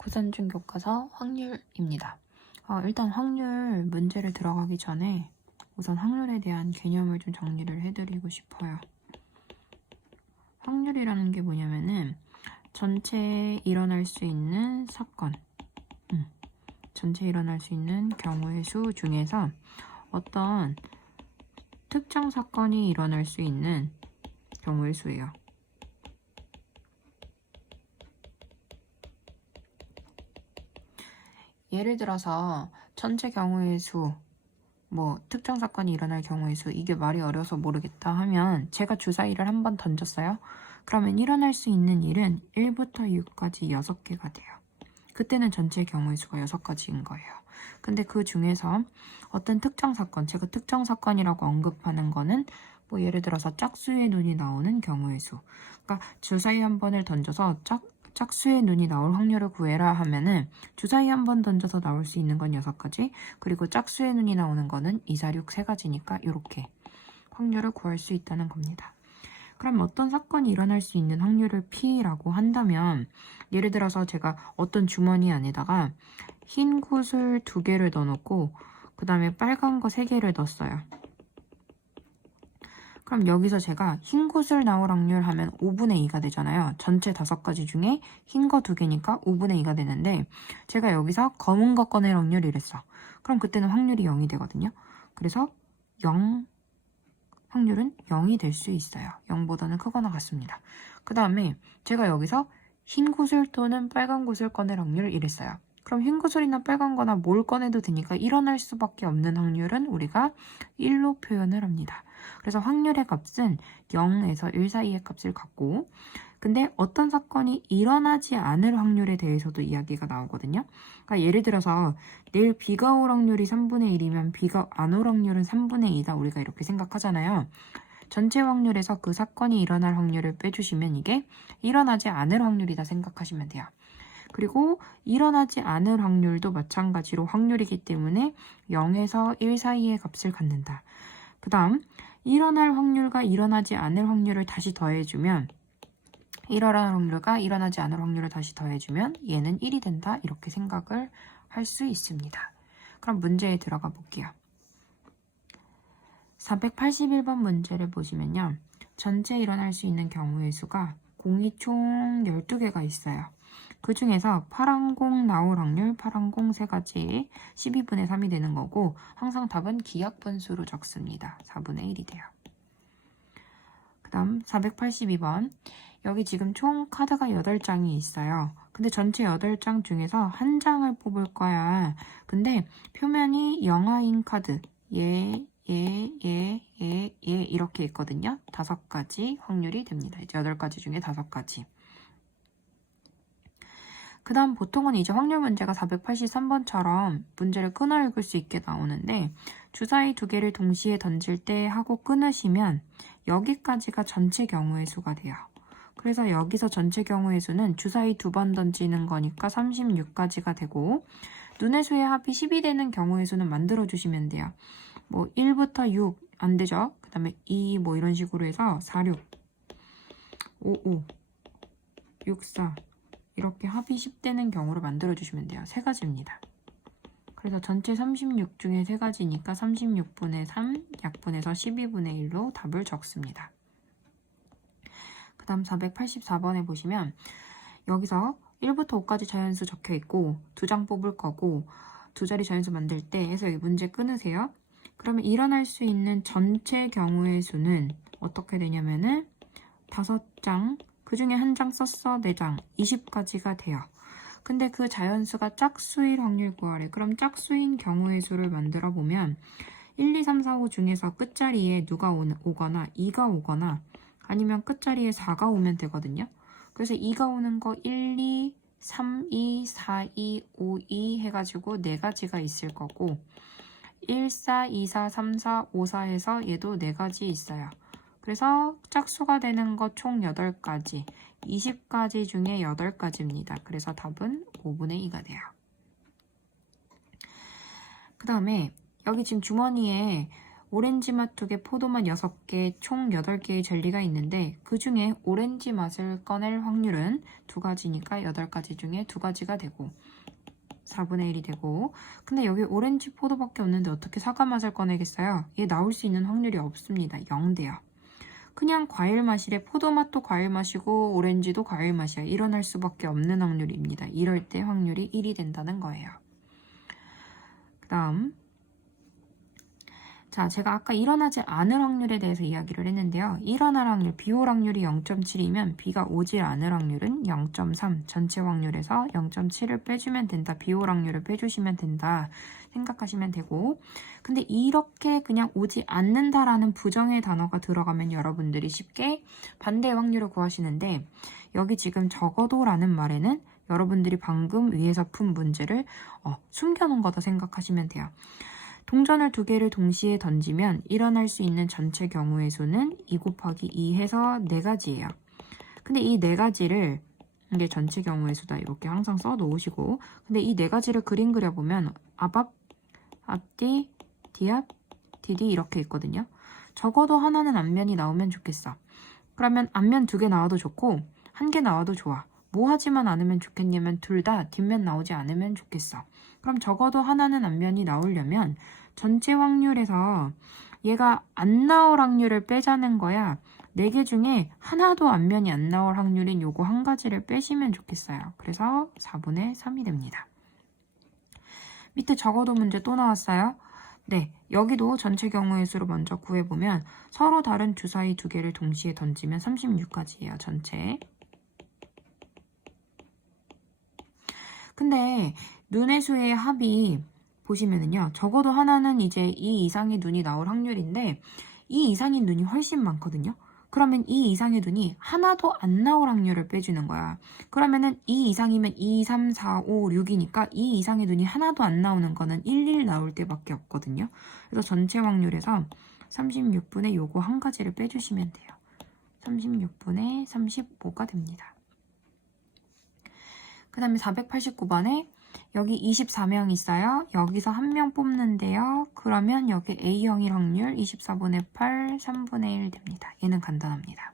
고산중 교과서 확률입니다. 일단 확률 문제를 들어가기 전에 우선 확률에 대한 개념을 좀 정리를 해드리고 싶어요. 확률이라는 게 뭐냐면은 전체에 일어날 수 있는 사건, 전체에 일어날 수 있는 경우의 수 중에서 어떤 특정 사건이 일어날 수 있는 경우의 수예요. 예를 들어서 전체 경우의 수, 특정 사건이 일어날 경우의 수, 이게 말이 어려서 모르겠다 하면 제가 주사위를 한번 던졌어요. 그러면 일어날 수 있는 일은 1부터 6까지 6개가 돼요. 그때는 전체 경우의 수가 6가지인 거예요. 근데 그 중에서 어떤 특정 사건, 제가 특정 사건이라고 언급하는 거는 예를 들어서 짝수의 눈이 나오는 경우의 수. 그러니까 주사위 한 번을 던져서 짝수의 눈이 나올 확률을 구해라 하면은 주사위 한 번 던져서 나올 수 있는 건 6가지, 그리고 짝수의 눈이 나오는 거는 2, 4, 6 3가지니까 이렇게 확률을 구할 수 있다는 겁니다. 그럼 어떤 사건이 일어날 수 있는 확률을 P라고 한다면, 예를 들어서 제가 어떤 주머니 안에다가 흰 구슬 2개를 넣어놓고 그 다음에 빨간 거 3개를 넣었어요. 그럼 여기서 제가 흰 구슬 나올 확률 하면 5분의 2가 되잖아요. 전체 5가지 중에 흰 거 2개니까 5분의 2가 되는데, 제가 여기서 검은 거 꺼낼 확률 이랬어. 그럼 그때는 확률이 0이 되거든요. 그래서 확률은 0이 될 수 있어요. 0보다는 크거나 같습니다. 그 다음에 제가 여기서 흰 구슬 또는 빨간 구슬 꺼낼 확률을 이랬어요. 그럼 흰 구슬이나 빨간 거나 뭘 꺼내도 되니까 일어날 수밖에 없는 확률은 우리가 1로 표현을 합니다. 그래서 확률의 값은 0에서 1 사이의 값을 갖고, 근데 어떤 사건이 일어나지 않을 확률에 대해서도 이야기가 나오거든요. 그러니까 예를 들어서 내일 비가 올 확률이 3분의 1이면 비가 안 올 확률은 3분의 2다, 우리가 이렇게 생각하잖아요. 전체 확률에서 그 사건이 일어날 확률을 빼주시면 이게 일어나지 않을 확률이다 생각하시면 돼요. 그리고 일어나지 않을 확률도 마찬가지로 확률이기 때문에 0에서 1 사이의 값을 갖는다. 그 다음 일어날 확률과 일어나지 않을 확률을 다시 더해주면, 일어날 확률과 일어나지 않을 확률을 다시 더해주면 얘는 1이 된다, 이렇게 생각을 할 수 있습니다. 그럼 문제에 들어가 볼게요. 481번 문제를 보시면요, 전체 일어날 수 있는 경우의 수가 공이 총 12개가 있어요. 그 중에서 파란 공 나올 확률, 파란 공 3가지 12분의 3이 되는 거고, 항상 답은 기하분수로 적습니다. 4분의 1이 돼요. 그 다음 482번. 여기 지금 총 카드가 8장이 있어요. 근데 전체 8장 중에서 한 장을 뽑을 거야. 근데 표면이 영아인 카드, 얘 이렇게 있거든요. 5가지 확률이 됩니다. 이제 8가지 중에 5가지. 그 다음 보통은 이제 확률 문제가 483번처럼 문제를 끊어 읽을 수 있게 나오는데, 주사위 2개를 동시에 던질 때 하고 끊으시면 여기까지가 전체 경우의 수가 돼요. 그래서 여기서 전체 경우의 수는 주사위 2번 던지는 거니까 36가지가 되고, 눈의 수의 합이 10이 되는 경우의 수는 만들어 주시면 돼요. 1부터 6 안 되죠? 그 다음에 2 이런 식으로 해서 4, 6, 5, 5, 6, 4 이렇게 합이 10 되는 경우로 만들어 주시면 돼요. 3가지입니다. 그래서 전체 36 중에 3가지니까 36분의 3 약분해서 12분의 1로 답을 적습니다. 그 다음 484번에 보시면 여기서 1부터 5까지 자연수 적혀 있고 2장 뽑을 거고 2자리 자연수 만들 때 해서 이 문제 끊으세요. 그러면 일어날 수 있는 전체 경우의 수는 어떻게 되냐면은 5장, 그 중에 한 장 썼어, 4장, 20가지가 돼요. 근데 그 자연수가 짝수일 확률 구하래. 그럼 짝수인 경우의 수를 만들어 보면 1, 2, 3, 4, 5 중에서 끝자리에 누가 오거나 2가 오거나 아니면 끝자리에 4가 오면 되거든요. 그래서 2가 오는 거 1, 2, 3, 2, 4, 2, 5, 2 해가지고 4가지가 있을 거고, 1, 4, 2, 4, 3, 4, 5, 4 해서 얘도 4가지 있어요. 그래서 짝수가 되는 거 총 8가지, 20가지 중에 8가지입니다. 그래서 답은 5분의 2가 돼요. 그 다음에 여기 지금 주머니에 오렌지 맛 2개, 포도 맛 6개, 총 8개의 젤리가 있는데 그 중에 오렌지 맛을 꺼낼 확률은 2가지니까 8가지 중에 2가지가 되고 4분의 1이 되고, 근데 여기 오렌지 포도밖에 없는데 어떻게 사과 맛을 꺼내겠어요? 얘 나올 수 있는 확률이 없습니다. 0대요. 그냥 과일 맛이래. 포도 맛도 과일 맛이고 오렌지도 과일 맛이야. 일어날 수밖에 없는 확률입니다. 이럴 때 확률이 1이 된다는 거예요. 그 다음, 자, 제가 아까 일어나지 않을 확률에 대해서 이야기를 했는데요. 일어날 확률, 비 올 확률이 0.7이면 비가 오지 않을 확률은 0.3, 전체 확률에서 0.7을 빼주면 된다. 비 올 확률을 빼주시면 된다 생각하시면 되고, 근데 이렇게 그냥 오지 않는다라는 부정의 단어가 들어가면 여러분들이 쉽게 반대의 확률을 구하시는데, 여기 지금 적어도라는 말에는 여러분들이 방금 위에서 푼 문제를 숨겨놓은 거다 생각하시면 돼요. 동전을 2개를 동시에 던지면 일어날 수 있는 전체 경우의 수는 2 곱하기 2 해서 4가지예요. 근데 이 4가지를, 이게 전체 경우의 수다 이렇게 항상 써놓으시고, 근데 이 4가지를 그림 그려보면 앞, 앞뒤, 뒤앞, 뒤뒤 이렇게 있거든요. 적어도 하나는 앞면이 나오면 좋겠어. 그러면 앞면 2개 나와도 좋고 1개 나와도 좋아. 뭐 하지만 않으면 좋겠냐면 둘 다 뒷면 나오지 않으면 좋겠어. 그럼 적어도 하나는 앞면이 나오려면 전체 확률에서 얘가 안 나올 확률을 빼자는 거야. 4개 중에 하나도 앞면이 안 나올 확률인 요거 한 가지를 빼시면 좋겠어요. 그래서 4분의 3이 됩니다. 밑에 적어도 문제 또 나왔어요. 네, 여기도 전체 경우의 수로 먼저 구해보면 서로 다른 주사위 2개를 동시에 던지면 36가지예요. 전체. 근데 눈의 수의 합이 보시면은요, 적어도 하나는 이제 2 이상의 눈이 나올 확률인데 2 이상의 눈이 훨씬 많거든요. 그러면 2 이상의 눈이 하나도 안 나올 확률을 빼주는 거야. 그러면은 2 이상이면 2, 3, 4, 5, 6이니까 2 이상의 눈이 하나도 안 나오는 거는 1 나올 때밖에 없거든요. 그래서 전체 확률에서 36분의 요거 한 가지를 빼주시면 돼요. 36분의 35가 됩니다. 그 다음에 489번에 여기 24명 있어요. 여기서 1명 뽑는데요. 그러면 여기 A형일 확률 24분의 8, 3분의 1 됩니다. 얘는 간단합니다.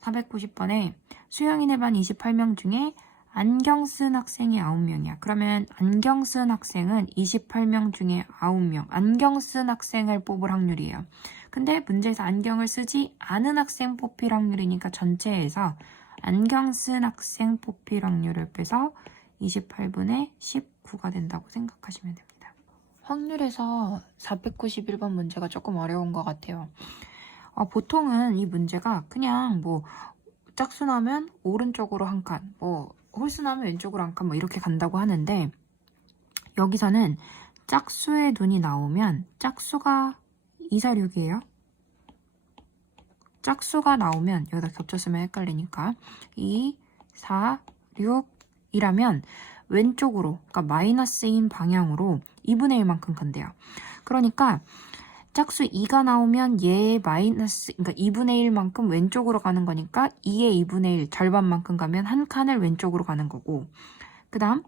490번에 수영인의 반 28명 중에 안경 쓴 학생이 9명이야. 그러면 안경 쓴 학생은 28명 중에 9명. 안경 쓴 학생을 뽑을 확률이에요. 근데 문제에서 안경을 쓰지 않은 학생 뽑힐 확률이니까 전체에서 안경 쓴 학생 뽑힐 확률을 빼서 28분의 19가 된다고 생각하시면 됩니다. 확률에서 491번 문제가 조금 어려운 것 같아요. 보통은 이 문제가 그냥 뭐 짝수 나면 오른쪽으로 한 칸, 뭐 홀수 나면 왼쪽으로 한 칸, 뭐 이렇게 간다고 하는데 여기서는 짝수의 눈이 나오면 짝수가 2, 4, 6이에요. 짝수가 나오면 여기다 겹쳤으면 헷갈리니까 2, 4, 6이라면 왼쪽으로, 그러니까 마이너스인 방향으로 2분의 1만큼 간대요. 그러니까 짝수 2가 나오면 얘의 마이너스, 그러니까 2분의 1만큼 왼쪽으로 가는 거니까 2의 2분의 1 절반만큼 가면 한 칸을 왼쪽으로 가는 거고, 그 다음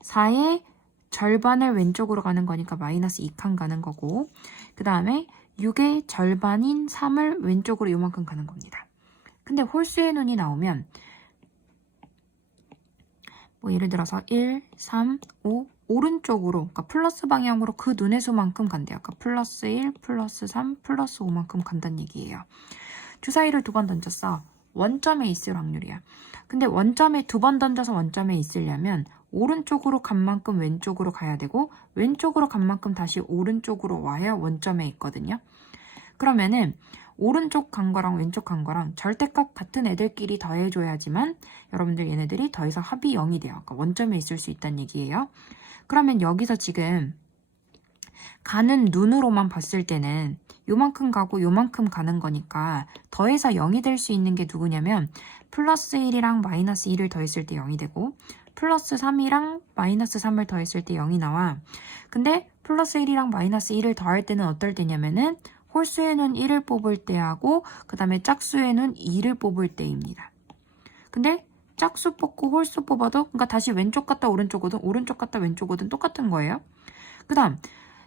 4의 절반을 왼쪽으로 가는 거니까 마이너스 2칸 가는 거고, 그 다음에 6의 절반인 3을 왼쪽으로 요만큼 가는 겁니다. 근데 홀수의 눈이 나오면 뭐 예를 들어서 1, 3, 5 오른쪽으로, 그러니까 플러스 방향으로 그 눈의 수만큼 간대요. 그러니까 플러스 1, 플러스 3, 플러스 5만큼 간다는 얘기예요. 주사위를 2번 던졌어. 원점에 있을 확률이야. 근데 원점에 2번 던져서 원점에 있으려면 오른쪽으로 간 만큼 왼쪽으로 가야 되고 왼쪽으로 간 만큼 다시 오른쪽으로 와야 원점에 있거든요. 그러면은 오른쪽 간 거랑 왼쪽 간 거랑 절대값 같은 애들끼리 더해줘야지만 여러분들 얘네들이 더해서 합이 0이 돼요. 그러니까 원점에 있을 수 있다는 얘기예요. 그러면 여기서 지금 가는 눈으로만 봤을 때는 요만큼 가고 요만큼 가는 거니까 더해서 0이 될 수 있는 게 누구냐면 플러스 1이랑 마이너스 1을 더했을 때 0이 되고 플러스 3이랑 마이너스 3을 더했을 때 0이 나와. 근데 플러스 1이랑 마이너스 1을 더할 때는 어떨 때냐면은 홀수에는 1을 뽑을 때하고 그 다음에 짝수에는 2를 뽑을 때입니다. 근데 짝수 뽑고 홀수 뽑아도, 그러니까 다시 왼쪽 갔다 오른쪽 오든 오른쪽 갔다 왼쪽 오든 똑같은 거예요. 그 다음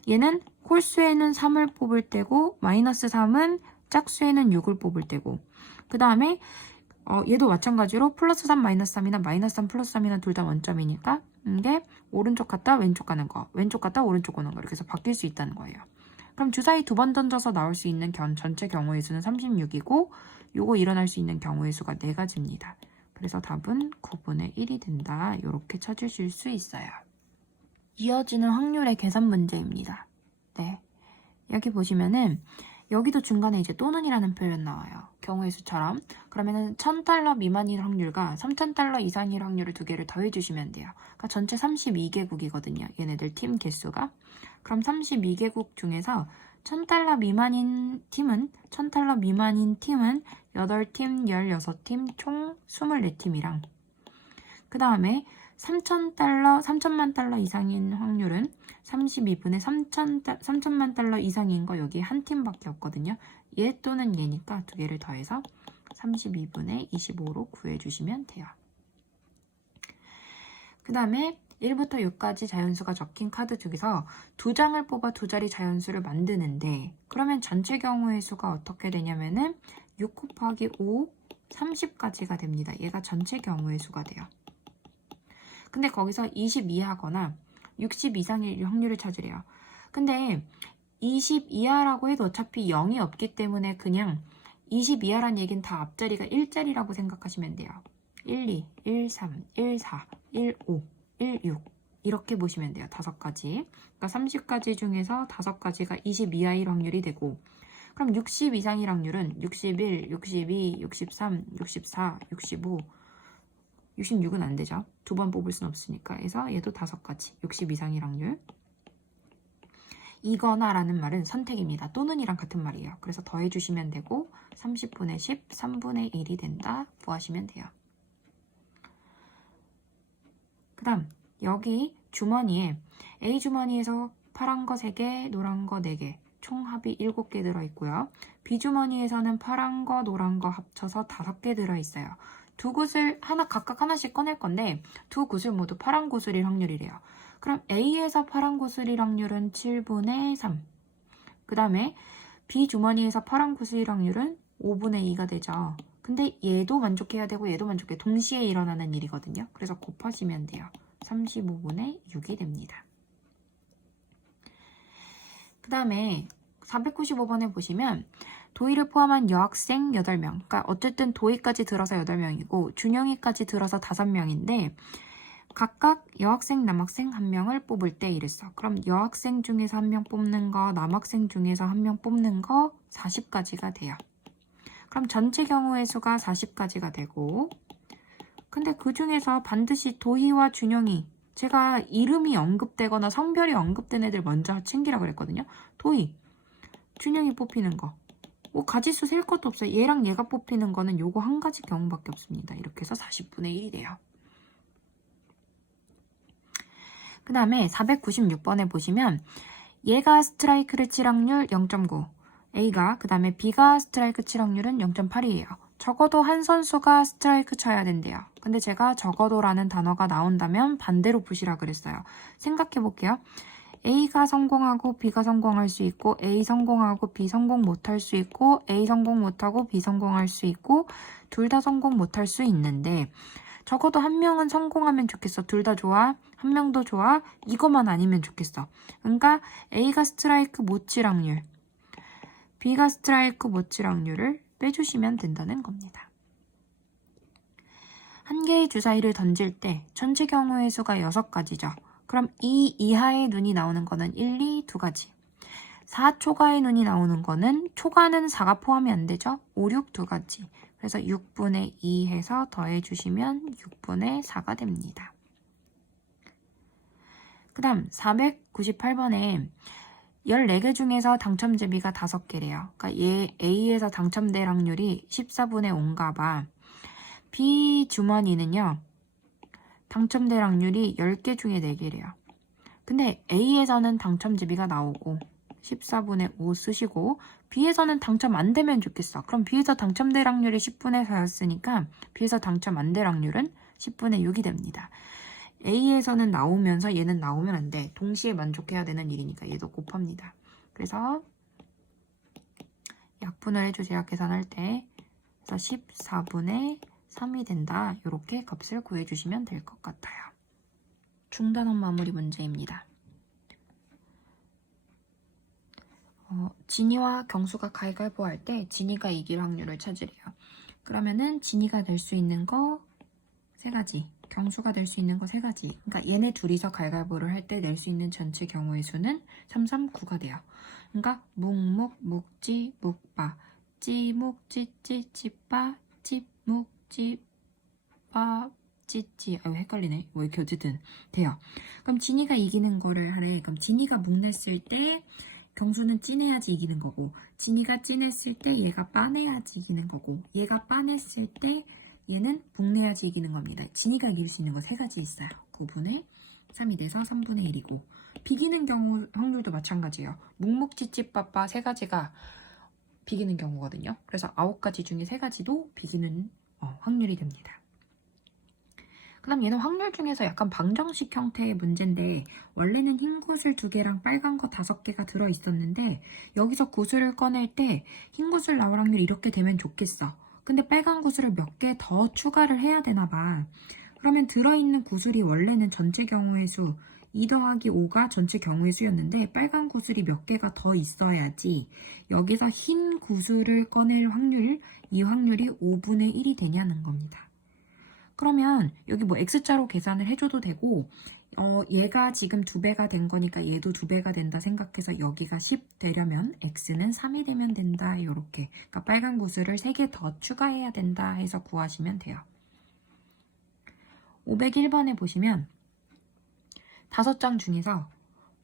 얘는 홀수에는 3을 뽑을 때고 마이너스 3은 짝수에는 6을 뽑을 때고 그 다음에 얘도 마찬가지로 플러스 3 마이너스 3이나 마이너스 3 플러스 3이나 둘 다 원점이니까 이게 오른쪽 갔다 왼쪽 가는 거 왼쪽 갔다 오른쪽 오는 거 이렇게 해서 바뀔 수 있다는 거예요. 그럼 주사위 2번 던져서 나올 수 있는 전체 경우의 수는 36이고 요거 일어날 수 있는 경우의 수가 4가지입니다. 그래서 답은 9분의 1이 된다. 이렇게 찾으실 수 있어요. 이어지는 확률의 계산 문제입니다. 네, 여기 보시면은 여기도 중간에 이제 또는이라는 표현 나와요. 경우의 수처럼. 그러면은 $1000 미만일 확률과 $3000 이상일 확률을 두 개를 더해주시면 돼요. 그러니까 전체 32개국이거든요. 얘네들 팀 개수가. 그럼 32개국 중에서 $1000 미만인 팀은 8팀, 16팀, 총 24팀이랑 그 다음에 $3000만 달러 이상인 확률은 32분의 3천만 달러 이상인 거 여기 한 팀밖에 없거든요. 얘 또는 얘니까 두 개를 더해서 32분의 25로 구해주시면 돼요. 그 다음에 1부터 6까지 자연수가 적힌 카드 중에서 2장을 뽑아 두 자리 자연수를 만드는데 그러면 전체 경우의 수가 어떻게 되냐면은 6 곱하기 5, 30까지가 됩니다. 얘가 전체 경우의 수가 돼요. 근데 거기서 20 이하거나 60 이상일 확률을 찾으래요. 근데 20 이하라고 해도 어차피 0이 없기 때문에 그냥 20 이하란 얘기는 다 앞자리가 1자리라고 생각하시면 돼요. 1, 2, 1, 3, 1, 4, 1, 5, 1, 6 이렇게 보시면 돼요. 5가지. 그러니까 30가지 중에서 5가지가 20 이하일 확률이 되고 그럼 60 이상일 확률은 61, 62, 63, 64, 65 66은 안 되죠. 2번 뽑을 순 없으니까. 그래서 얘도 5가지. 60 이상일 확률. 이거나 라는 말은 선택입니다. 또는이랑 같은 말이에요. 그래서 더해주시면 되고 30분의 10, 3분의 1이 된다. 구하시면 돼요. 그 다음 여기 주머니에 A 주머니에서 파란 거 3개, 노란 거 4개 총 합이 7개 들어있고요. B 주머니에서는 파란 거, 노란 거 합쳐서 5개 들어있어요. 두 구슬 각각 하나씩 꺼낼 건데 두 구슬 모두 파란 구슬일 확률이래요. 그럼 A에서 파란 구슬일 확률은 7분의 3. 그 다음에 B 주머니에서 파란 구슬일 확률은 5분의 2가 되죠. 근데 얘도 만족해야 되고 얘도 만족해. 동시에 일어나는 일이거든요. 그래서 곱하시면 돼요. 35분의 6이 됩니다. 그 다음에 495번에 보시면 도희를 포함한 여학생 8명. 그러니까 어쨌든 도희까지 들어서 8명이고 준영이까지 들어서 5명인데 각각 여학생, 남학생 1명을 뽑을 때 이랬어. 그럼 여학생 중에서 1명 뽑는 거, 남학생 중에서 1명 뽑는 거 40가지가 돼요. 그럼 전체 경우의 수가 40가지가 되고 근데 그 중에서 반드시 도희와 준영이 제가 이름이 언급되거나 성별이 언급된 애들 먼저 챙기라 그랬거든요. 도희, 준영이 뽑히는 거. 가지수 셀 것도 없어요. 얘랑 얘가 뽑히는 거는 요거 한 가지 경우밖에 없습니다. 이렇게 해서 40분의 1이 돼요. 그 다음에 496번에 보시면 얘가 스트라이크를 칠 확률 0.9 A가 그 다음에 B가 스트라이크 칠 확률은 0.8이에요. 적어도 한 선수가 스트라이크 쳐야 된대요. 근데 제가 적어도라는 단어가 나온다면 반대로 푸시라 그랬어요. 생각해 볼게요. A가 성공하고 B가 성공할 수 있고 A 성공하고 B 성공 못할 수 있고 A 성공 못하고 B 성공할 수 있고 둘 다 성공 못할 수 있는데 적어도 한 명은 성공하면 좋겠어. 둘 다 좋아. 한 명도 좋아. 이것만 아니면 좋겠어. 그러니까 A가 스트라이크 못 칠 확률, B가 스트라이크 못 칠 확률을 빼주시면 된다는 겁니다. 한 개의 주사위를 던질 때 전체 경우의 수가 6가지죠. 그럼 이 이하의 눈이 나오는 거는 1, 2, 2가지. 4초가의 눈이 나오는 거는 초가는 4가 포함이 안 되죠. 5, 6, 2가지. 그래서 6분의 2 해서 더해주시면 6분의 4가 됩니다. 그 다음 498번에 14개 중에서 당첨 제비가 5개래요. 그러니까 얘 A에서 당첨될 확률이 14분의 5인가 봐. B 주머니는요. 당첨될 확률이 10개 중에 4개래요. 근데 A에서는 당첨 제비가 나오고 14분의 5 쓰시고 B에서는 당첨 안 되면 좋겠어. 그럼 B에서 당첨될 확률이 10분의 4였으니까 B에서 당첨 안 될 확률은 10분의 6이 됩니다. A에서는 나오면서 얘는 나오면 안 돼. 동시에 만족해야 되는 일이니까 얘도 곱합니다. 그래서 약분을 해주세요. 계산할 때. 그래서 14분의 3이 된다. 이렇게 값을 구해주시면 될 것 같아요. 중단원 마무리 문제입니다. 진이와 경수가 가위바위보 할 때 진이가 이길 확률을 찾으래요. 그러면은 진이가 될 수 있는 거 3가지, 경수가 될 수 있는 거 3가지. 그러니까 얘네 둘이서 가위바위보를 할 때 낼 수 있는 전체 경우의 수는 3, 3, 9가 돼요. 그러니까 묵묵, 묵지, 묵바, 찌묵, 찌찌, 찌빠, 찌묵, 찌빠, 찌찌. 아유 헷갈리네. 뭐 이렇게 어쨌든 돼요. 그럼 진이가 이기는 거를 하래. 그럼 진이가 묵냈을 때 경수는 찐해야지 이기는 거고, 진이가 찐했을 때 얘가 빠내야지 이기는 거고, 얘가 빠냈을 때 얘는 묵내야지 이기는 겁니다. 진이가 이길 수 있는 거 3가지 있어요. 9분의 3이 돼서 3분의 1이고, 비기는 경우 확률도 마찬가지예요. 묵묵찌찌빠빠 3가지가 비기는 경우거든요. 그래서 9가지 중에 3가지도 비기는 확률이 됩니다. 그 다음 얘는 확률 중에서 약간 방정식 형태의 문제인데, 원래는 흰 구슬 2개랑 빨간 거 5개가 들어있었는데 여기서 구슬을 꺼낼 때 흰 구슬 나올 확률이 이렇게 되면 좋겠어. 근데 빨간 구슬을 몇 개 더 추가를 해야 되나 봐. 그러면 들어있는 구슬이 원래는 전체 경우의 수 2 더하기 5가 전체 경우의 수였는데 빨간 구슬이 몇 개가 더 있어야지 여기서 흰 구슬을 꺼낼 확률, 이 확률이 5분의 1이 되냐는 겁니다. 그러면 여기 뭐 x자로 계산을 해줘도 되고, 얘가 지금 2배가 된 거니까 얘도 2배가 된다 생각해서 여기가 10 되려면 x는 3이 되면 된다. 이렇게. 그러니까 빨간 구슬을 3개 더 추가해야 된다 해서 구하시면 돼요. 501번에 보시면 5장 중에서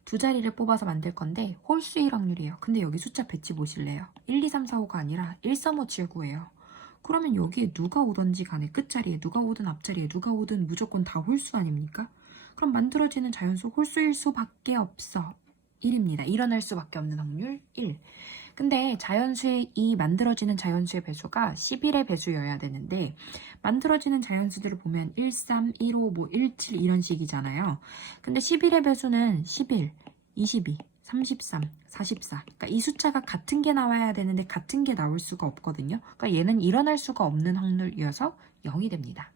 2자리를 뽑아서 만들 건데 홀수일 확률이에요. 근데 여기 숫자 배치 보실래요? 1, 2, 3, 4, 5가 아니라 1, 3, 5, 7, 9예요. 그러면 여기에 누가 오든지 간에 끝자리에 누가 오든 앞자리에 누가 오든 무조건 다 홀수 아닙니까? 그럼 만들어지는 자연수 홀수일 수밖에 없어. 1입니다. 일어날 수밖에 없는 확률 1. 근데 자연수의 이 만들어지는 자연수의 배수가 11의 배수여야 되는데 만들어지는 자연수들을 보면 1, 3, 1, 5, 뭐 1, 7 이런 식이잖아요. 근데 11의 배수는 11, 22, 33, 44. 그러니까 이 숫자가 같은 게 나와야 되는데 같은 게 나올 수가 없거든요. 그러니까 얘는 일어날 수가 없는 확률이어서 0이 됩니다.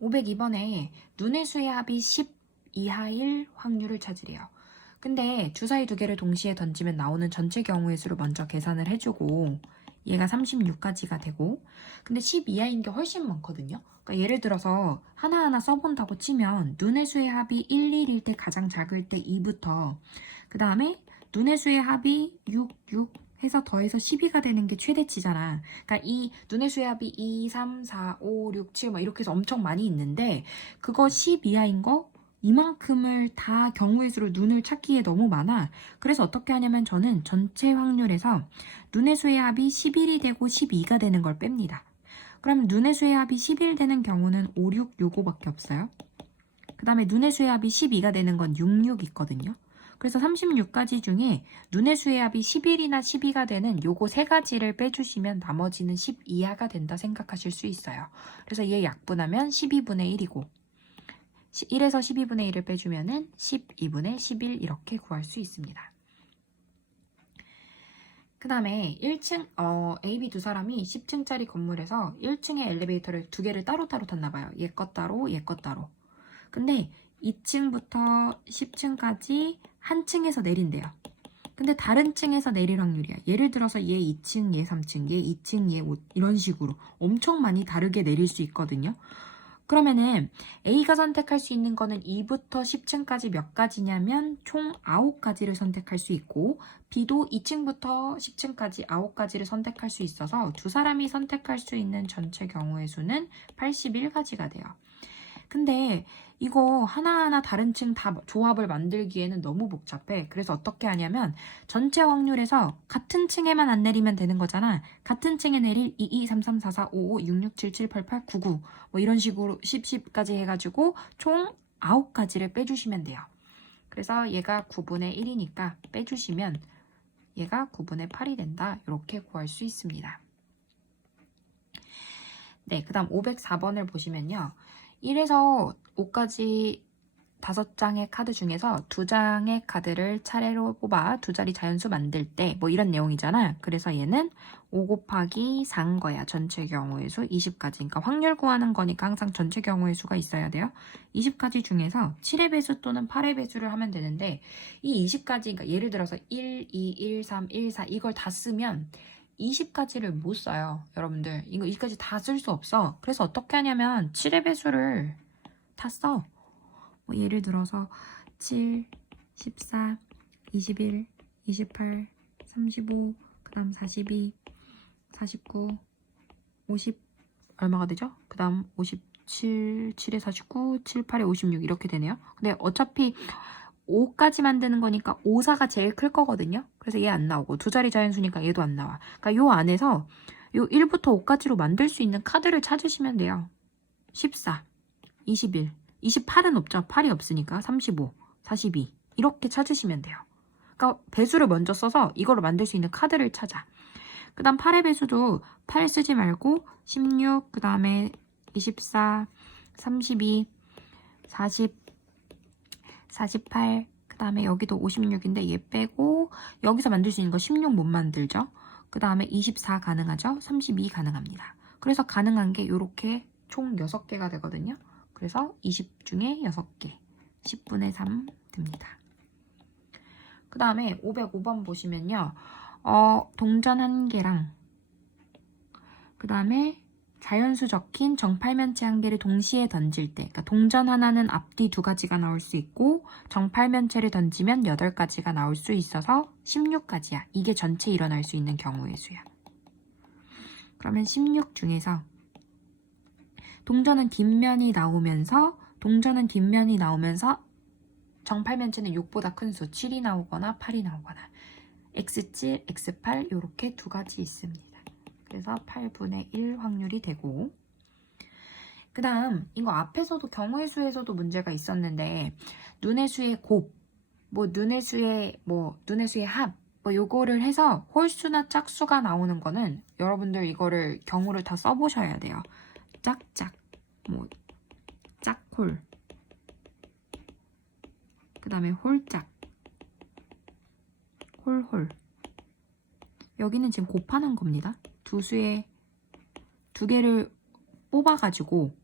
502번에 눈의 수의 합이 10 이하일 확률을 찾으래요. 근데 주사위 2개를 동시에 던지면 나오는 전체 경우의 수를 먼저 계산을 해주고 얘가 36까지가 되고, 근데 10 이하인 게 훨씬 많거든요. 그러니까 예를 들어서 하나하나 써본다고 치면 눈의 수의 합이 1, 1일 때 가장 작을 때 2부터, 그 다음에 눈의 수의 합이 6, 6 해서 더해서 12가 되는 게 최대치잖아. 그러니까 이 눈의 수의 합이 2, 3, 4, 5, 6, 7 막 이렇게 해서 엄청 많이 있는데 그거 10 이하인 거 이만큼을 다 경우의 수로 눈을 찾기에 너무 많아. 그래서 어떻게 하냐면 저는 전체 확률에서 눈의 수의 합이 11이 되고 12가 되는 걸 뺍니다. 그럼 눈의 수의 합이 11 되는 경우는 5, 6, 6, 5밖에 없어요. 그 다음에 눈의 수의 합이 12가 되는 건 6, 6 있거든요. 그래서 36가지 중에 눈의 수의 합이 11이나 12가 되는 요거 3가지를 빼주시면 나머지는 10 이하가 된다 생각하실 수 있어요. 그래서 얘 약분하면 12분의 1이고 1에서 12분의 1을 빼주면은 12분의 11 이렇게 구할 수 있습니다. 그 다음에 1층 A, B 두 사람이 10층짜리 건물에서 1층에 엘리베이터를 2개를 따로따로 탔나봐요. 얘 것 따로 얘 것 따로. 근데 2층부터 10층까지 한 층에서 내린대요. 근데 다른 층에서 내릴 확률이야. 예를 들어서 얘 2층, 얘 3층, 얘 2층, 얘 5, 이런 식으로 엄청 많이 다르게 내릴 수 있거든요. 그러면은 A가 선택할 수 있는 거는 2부터 10층까지 몇 가지냐면 총 9가지를 선택할 수 있고, B도 2층부터 10층까지 9가지를 선택할 수 있어서 두 사람이 선택할 수 있는 전체 경우의 수는 81가지가 돼요. 근데 이거 하나하나 다른 층 다 조합을 만들기에는 너무 복잡해. 그래서 어떻게 하냐면 전체 확률에서 같은 층에만 안 내리면 되는 거잖아. 같은 층에 내릴 2, 2, 3, 3, 4, 4, 5, 5, 6, 6, 7, 7, 8, 8, 9, 9 뭐 이런 식으로 10, 10까지 해가지고 총 9가지를 빼주시면 돼요. 그래서 얘가 9분의 1이니까 빼주시면 얘가 9분의 8이 된다. 이렇게 구할 수 있습니다. 네, 그 다음 504번을 보시면요. 1에서 5까지 5장의 카드 중에서 2장의 카드를 차례로 뽑아 두 자리 자연수 만들 때 뭐 이런 내용이잖아. 그래서 얘는 5 곱하기 4인 거야. 전체 경우의 수 20가지. 그러니까 확률 구하는 거니까 항상 전체 경우의 수가 있어야 돼요. 20가지 중에서 7의 배수 또는 8의 배수를 하면 되는데 이 20가지, 그러니까 예를 들어서 1, 2, 1, 3, 1, 4 이걸 다 쓰면 20가지를 못 써요. 여러분들 이거 20가지 다 쓸 수 없어. 그래서 어떻게 하냐면 7의 배수를 다 써. 뭐 예를 들어서 7, 14, 21, 28, 35, 그 다음 42, 49, 50 얼마가 되죠? 그 다음 57, 7에 49, 7, 8에 56 이렇게 되네요. 근데 어차피 5까지 만드는 거니까 5, 4가 제일 클 거거든요. 그래서 얘 안 나오고 두 자리 자연수니까 얘도 안 나와. 그러니까 요 안에서 요 1부터 5까지로 만들 수 있는 카드를 찾으시면 돼요. 14, 21, 28은 없죠. 8이 없으니까 35, 42 이렇게 찾으시면 돼요. 그러니까 배수를 먼저 써서 이걸로 만들 수 있는 카드를 찾아. 그 다음 8의 배수도 8 쓰지 말고 16, 그 다음에 24, 32, 40, 48, 그 다음에 여기도 56인데 얘 빼고 여기서 만들 수 있는 거 16 못 만들죠. 그 다음에 24 가능하죠. 32 가능합니다. 그래서 가능한 게 이렇게 총 6개가 되거든요. 그래서 20 중에 6개, 10분의 3 됩니다. 그 다음에 505번 보시면요. 동전 1개랑 그 다음에 자연수 적힌 정팔면체 1개를 동시에 던질 때, 그러니까 동전 하나는 앞뒤 2가지가 나올 수 있고 정팔면체를 던지면 8가지가 나올 수 있어서 16가지야. 이게 전체 일어날 수 있는 경우의 수야. 그러면 16 중에서 동전은 뒷면이 나오면서 정팔면체는 6보다 큰 수 7이 나오거나 8이 나오거나 X7, X8 이렇게 2가지 있습니다. 그래서 8분의 1 확률이 되고, 그 다음 이거 앞에서도 경우의 수에서도 문제가 있었는데 눈의 수의 곱, 눈의 수의 합, 요거를 해서 홀수나 짝수가 나오는 거는 여러분들 이거를 경우를 다 써보셔야 돼요. 짝짝, 짝홀, 그 다음에 홀짝, 홀홀. 여기는 지금 곱하는 겁니다. 두 개를 뽑아가지고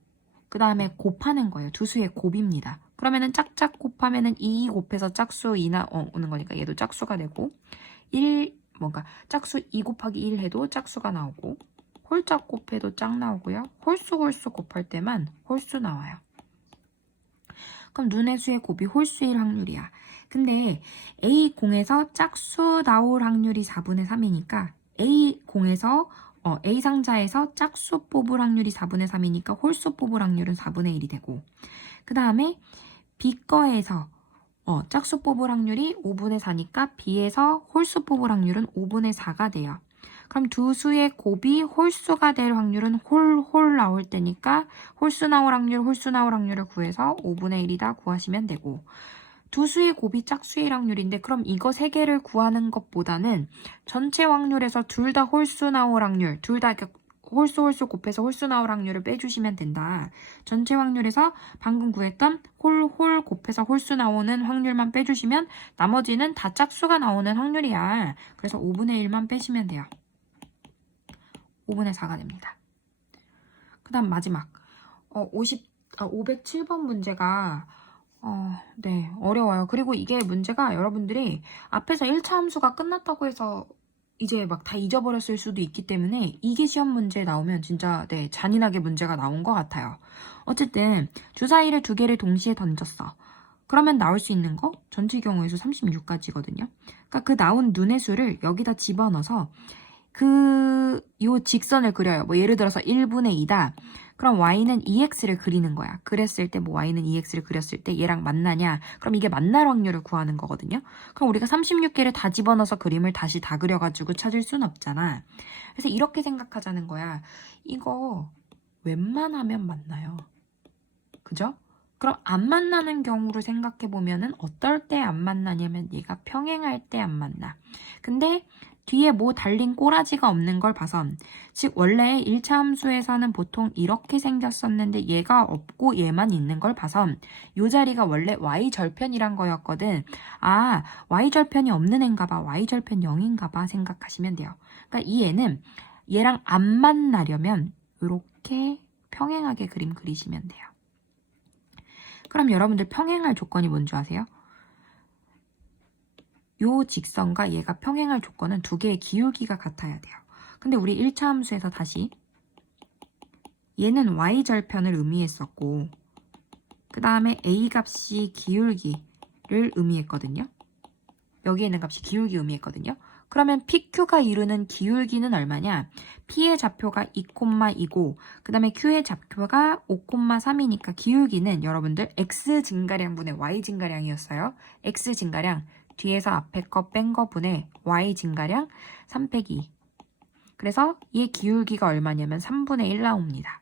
그 다음에 곱하는 거예요. 두 수의 곱입니다. 그러면은 짝짝 곱하면은 2 곱해서 짝수 2 나오는 거니까 얘도 짝수가 되고 짝수 2 곱하기 1 해도 짝수가 나오고 홀짝 곱해도 짝 나오고요. 홀수 곱할 때만 홀수 나와요. 그럼 눈의 수의 곱이 홀수일 확률이야. 근데 A0에서 짝수 나올 확률이 4분의 3이니까 A 상자에서 짝수 뽑을 확률이 4분의 3이니까 홀수 뽑을 확률은 4분의 1이 되고, 그 다음에 B거에서 짝수 뽑을 확률이 5분의 4니까 B에서 홀수 뽑을 확률은 5분의 4가 돼요. 그럼 두 수의 곱이 홀수가 될 확률은 홀 나올 때니까 홀수 나올 확률을 구해서 5분의 1이다 구하시면 되고, 두 수의 곱이 짝수일 확률인데 그럼 이거 3개를 구하는 것보다는 전체 확률에서 둘 다 홀수 나올 확률, 둘 다 홀수 곱해서 홀수 나올 확률을 빼주시면 된다. 전체 확률에서 방금 구했던 홀 곱해서 홀수 나오는 확률만 빼주시면 나머지는 다 짝수가 나오는 확률이야. 그래서 5분의 1만 빼시면 돼요. 5분의 4가 됩니다. 그 다음 마지막 507번 문제가 네, 어려워요. 그리고 이게 문제가 여러분들이 앞에서 1차 함수가 끝났다고 해서 이제 막 다 잊어버렸을 수도 있기 때문에 이게 시험 문제에 나오면 진짜 네, 잔인하게 문제가 나온 것 같아요. 어쨌든 주사위를 2개를 동시에 던졌어. 그러면 나올 수 있는 거 전체 경우의 수 36가지거든요. 그러니까 그 나온 눈의 수를 여기다 집어넣어서 요 직선을 그려요. 예를 들어서 1분의 2다. 그럼 y는 2x를 그리는 거야. 그랬을 때 y는 2x를 그렸을 때 얘랑 만나냐? 그럼 이게 만날 확률을 구하는 거거든요. 그럼 우리가 36개를 다 집어넣어서 그림을 다시 다 그려가지고 찾을 순 없잖아. 그래서 이렇게 생각하자는 거야. 이거 웬만하면 만나요. 그죠? 그럼 안 만나는 경우를 생각해보면은 어떨 때 안 만나냐면 얘가 평행할 때 안 만나. 근데 뒤에 뭐 달린 꼬라지가 없는 걸 봐선, 즉 원래 1차 함수에서는 보통 이렇게 생겼었는데 얘가 없고 얘만 있는 걸 봐선 이 자리가 원래 y절편이란 거였거든. 아, y절편이 없는 애인가 봐, y절편 0인가 봐 생각하시면 돼요. 그러니까 이 애는 얘랑 안 만나려면 이렇게 평행하게 그림 그리시면 돼요. 그럼 여러분들 평행할 조건이 뭔지 아세요? 요 직선과 얘가 평행할 조건은 두 개의 기울기가 같아야 돼요. 근데 우리 1차 함수에서 다시 얘는 y절편을 의미했었고 그 다음에 a 값이 기울기를 의미했거든요. 여기에 있는 값이 기울기 의미했거든요. 그러면 PQ가 이루는 기울기는 얼마냐? P의 좌표가 2,2고 그 다음에 Q의 좌표가 5,3이니까 기울기는 여러분들 X 증가량분의 Y 증가량이었어요. X 증가량 뒤에서 앞에 거 뺀 거 분의 Y 증가량 3 빼기 2. 그래서 얘 기울기가 얼마냐면 3분의 1 나옵니다.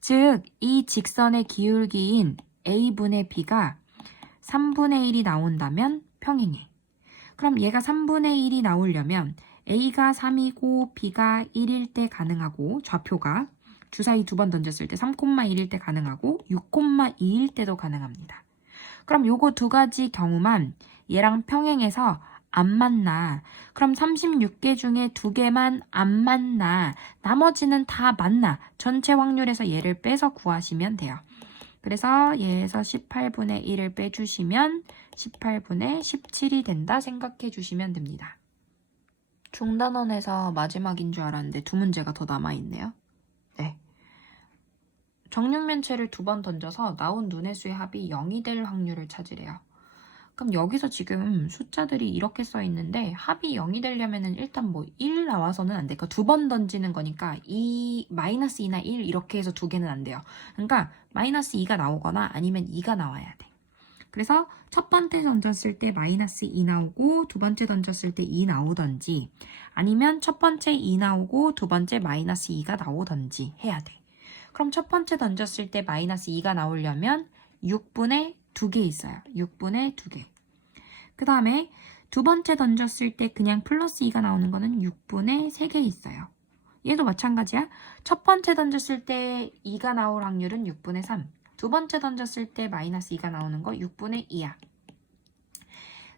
즉 이 직선의 기울기인 A분의 B가 3분의 1이 나온다면 평행해. 그럼 얘가 3분의 1이 나오려면 A가 3이고 B가 1일 때 가능하고 좌표가 주사위 두 번 던졌을 때 3,1일 때 가능하고 6,2일 때도 가능합니다. 그럼 요거 두 가지 경우만 얘랑 평행해서 안 만나. 그럼 36개 중에 2개만 안 만나. 나머지는 다 만나. 전체 확률에서 얘를 빼서 구하시면 돼요. 그래서 얘에서 18분의 1을 빼주시면 18분의 17이 된다 생각해 주시면 됩니다. 중단원에서 마지막인 줄 알았는데 두 문제가 더 남아있네요. 네. 정육면체를 두 번 던져서 나온 눈의 수의 합이 0이 될 확률을 찾으래요. 그럼 여기서 지금 숫자들이 이렇게 써 있는데 합이 0이 되려면은 일단 뭐 1 나와서는 안 돼. 그러니까 두 번 던지는 거니까 마이너스 2나 1 이렇게 해서 두 개는 안 돼요. 그러니까 마이너스 2가 나오거나 아니면 2가 나와야 돼. 그래서 첫 번째 던졌을 때 마이너스 2 나오고 두 번째 던졌을 때 2 나오던지 아니면 첫 번째 2 나오고 두 번째 마이너스 2가 나오던지 해야 돼. 그럼 첫 번째 던졌을 때 마이너스 2가 나오려면 6분의 2개 있어요. 6분의 2개. 그 다음에 두 번째 던졌을 때 그냥 플러스 2가 나오는 거는 6분의 3개 있어요. 얘도 마찬가지야. 첫 번째 던졌을 때 2가 나올 확률은 6분의 3. 두 번째 던졌을 때 마이너스 2가 나오는 거 6분의 2야.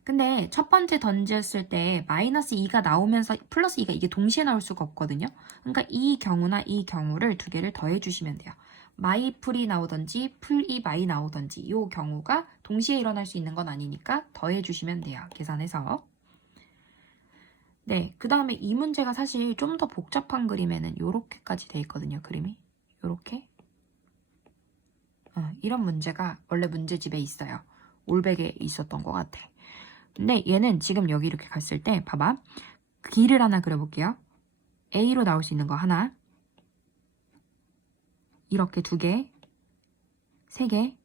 근데 첫 번째 던졌을 때 마이너스 2가 나오면서 플러스 2가 이게 동시에 나올 수가 없거든요. 그러니까 이 경우나 이 경우를 두 개를 더해 주시면 돼요. 마이 풀이 나오던지 풀이 마이 나오던지 이 경우가 동시에 일어날 수 있는 건 아니니까 더해 주시면 돼요. 계산해서. 네, 그 다음에 이 문제가 사실 좀 더 복잡한 그림에는 이렇게까지 돼 있거든요. 그림이. 이렇게. 이런 문제가 원래 문제집에 있어요. 올백에 있었던 것 같아. 근데 얘는 지금 여기 이렇게 갔을 때 봐봐. 길을 하나 그려볼게요. A로 나올 수 있는 거 하나, 이렇게 2개, 3개,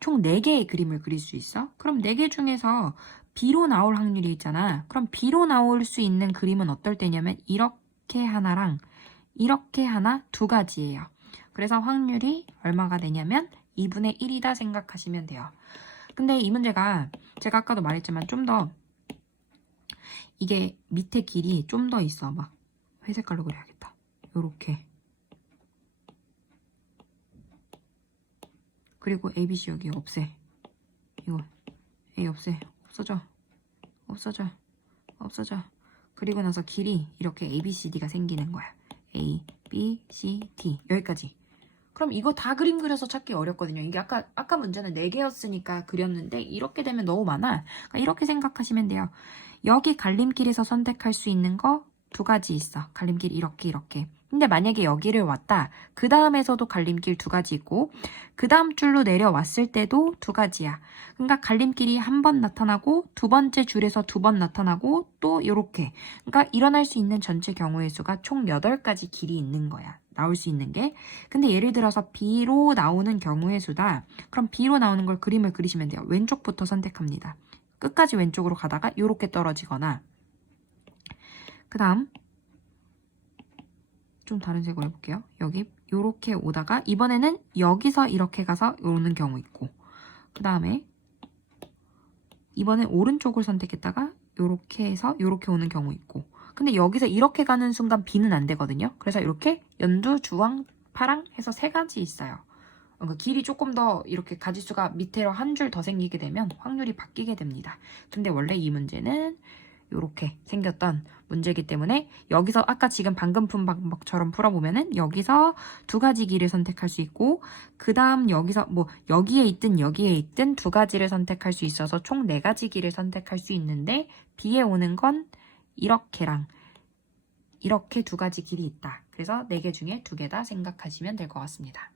총 4개의 그림을 그릴 수 있어. 그럼 4개 중에서 B로 나올 확률이 있잖아. 그럼 B로 나올 수 있는 그림은 어떨 때냐면 이렇게 하나랑 이렇게 하나 두 가지예요. 그래서 확률이 얼마가 되냐면 2분의 1이다 생각하시면 돼요. 근데 이 문제가 제가 아까도 말했지만 좀 더 이게 밑에 길이 좀 더 있어. 막 회색깔로 그려야겠다. 요렇게. 그리고 ABC 여기 없애. 이거 A 없애. 없어져. 없어져. 없어져. 그리고 나서 길이 이렇게 ABCD가 생기는 거야. A, B, C, D 여기까지. 그럼 이거 다 그림 그려서 찾기 어렵거든요. 이게 아까 문제는 4개였으니까 그렸는데 이렇게 되면 너무 많아. 그러니까 이렇게 생각하시면 돼요. 여기 갈림길에서 선택할 수 있는 거 2가지 있어. 갈림길 이렇게. 근데 만약에 여기를 왔다. 그 다음에서도 갈림길 2가지 있고 그 다음 줄로 내려왔을 때도 2가지야. 그러니까 갈림길이 한 번 나타나고 두 번째 줄에서 2번 나타나고 또 이렇게. 그러니까 일어날 수 있는 전체 경우의 수가 총 8가지 길이 있는 거야. 나올 수 있는 게. 근데 예를 들어서 B로 나오는 경우의 수다. 그럼 B로 나오는 걸 그림을 그리시면 돼요. 왼쪽부터 선택합니다. 끝까지 왼쪽으로 가다가 이렇게 떨어지거나 그 다음 좀 다른 색으로 해볼게요. 여기 이렇게 오다가 이번에는 여기서 이렇게 가서 오는 경우 있고 그 다음에 이번엔 오른쪽을 선택했다가 이렇게 해서 이렇게 오는 경우 있고 근데 여기서 이렇게 가는 순간 B는 안 되거든요. 그래서 이렇게 연두, 주황, 파랑 해서 3가지 있어요. 그러니까 길이 조금 더 이렇게 가지수가 밑으로 한 줄 더 생기게 되면 확률이 바뀌게 됩니다. 근데 원래 이 문제는 이렇게 생겼던 문제이기 때문에 여기서 아까 지금 방금 푼 방법처럼 풀어보면은 여기서 2가지 길을 선택할 수 있고 그 다음 여기서 뭐 여기에 있든 2가지를 선택할 수 있어서 총 4가지 길을 선택할 수 있는데 B에 오는 건 이렇게랑 이렇게 2가지 길이 있다. 그래서 4개 중에 2개다 생각하시면 될 것 같습니다.